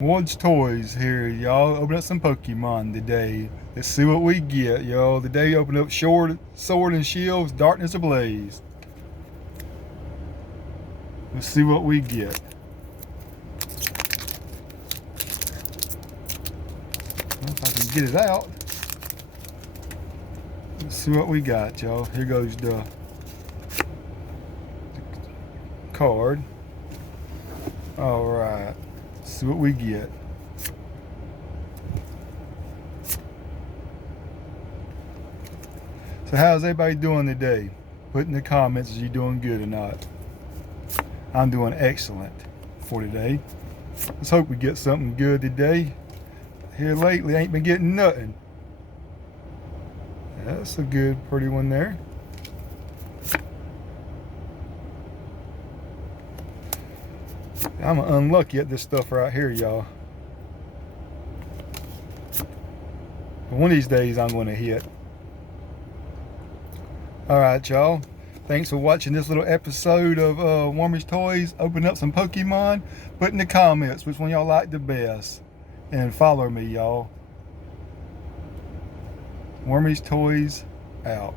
Woods Toys here, y'all. Open up some Pokemon today. Let's see what we get, y'all. Today open up Sword and Shields, Darkness Ablaze. Let's see what we get. If I can get it out. Let's see what we got, y'all. Here goes the card. Alright. See what we get. So how's everybody doing today? Put in the comments, is you doing good or not? I'm doing excellent for today. Let's hope we get something good today. Here lately, I ain't been getting nothing. That's a good, pretty one there. I'm unlucky at this stuff right here, y'all. But one of these days, I'm going to hit. Alright, y'all. Thanks for watching this little episode of Warmish Toys. Open up some Pokemon. Put in the comments which one y'all like the best. And follow me, y'all. Warmish Toys out.